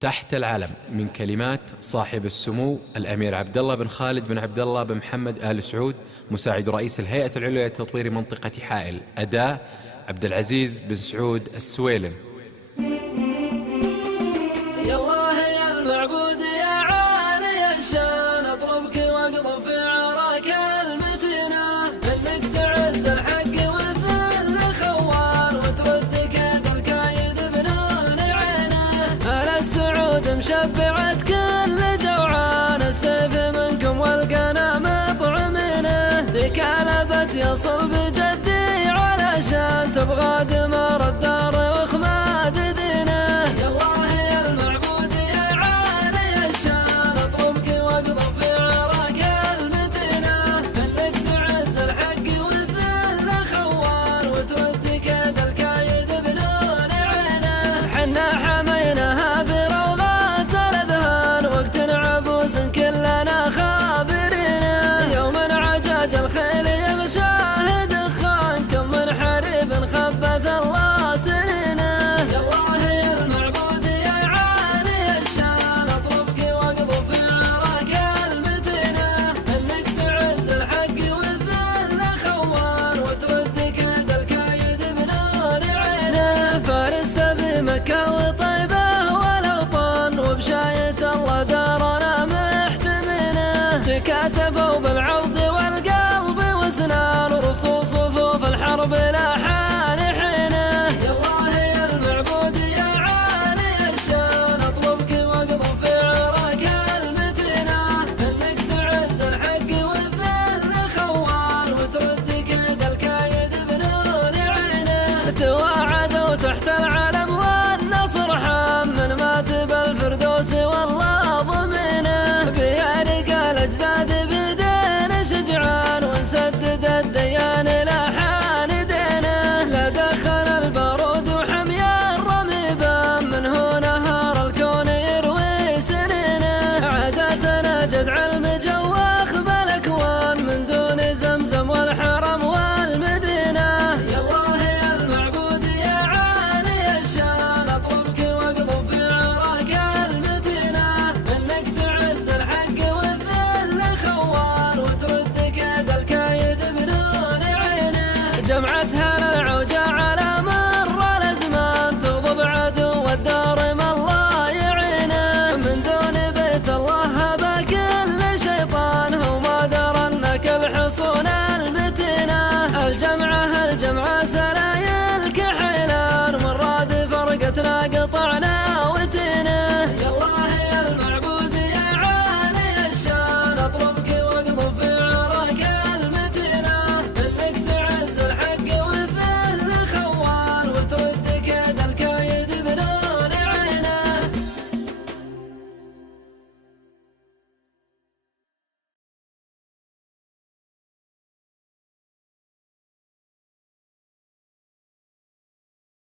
تحت العلم من كلمات صاحب السمو الأمير عبد الله بن خالد بن عبد الله بن محمد آل سعود مساعد رئيس الهيئة العليا لتطوير منطقة حائل. أداء عبد العزيز بن سعود السويلم. يا الله يا المعبود يا عالي الشان، اطلبك واقضب في عراك المتينة، انك تعز الحق والذل خوان وترد كيد الكايد بنون عينه. اهل السعود مشبعت كل جوعان، السيف منكم والقنا مطعمينه، تكالبت يصل بجدي علشان تبغى دمار الدار وخماد دينه. يا الله يا المعبود يا عالي الشان، اطلبك واقضب في عراك المتينة، انك تعز الحق والذل خوان وترد كيد الكايد بنون عينه. حنا حميناها بروضات الاذهان، وقت عبوس كلنا خابرين، يوم عجاج الخيل يمشاهد خان، كم من حريب خبث الله سنينه. يا الله يا المعبود يا عالي الشان، اطلبك واقضب في عراك المتينة، انك تعز الحق والذل خوان وترد كيد الكايد بنور عينه. فارس بمكة وطيبة والاوطان، وبشاية الله دارنا محتمنه، تكاتبوا بالعوض والقلب وسنان، ورصوص صفوف الحرب لا حان حينه. يا الله يا المعبود يا عالي الشان، اطلبك واقضب في عراك المتينة، انك تعز الحق والذل خوان وترد كيد الكايد بنور عينه. تواعدوا تحت العلم والنصر حام، من مات بالفردوس والله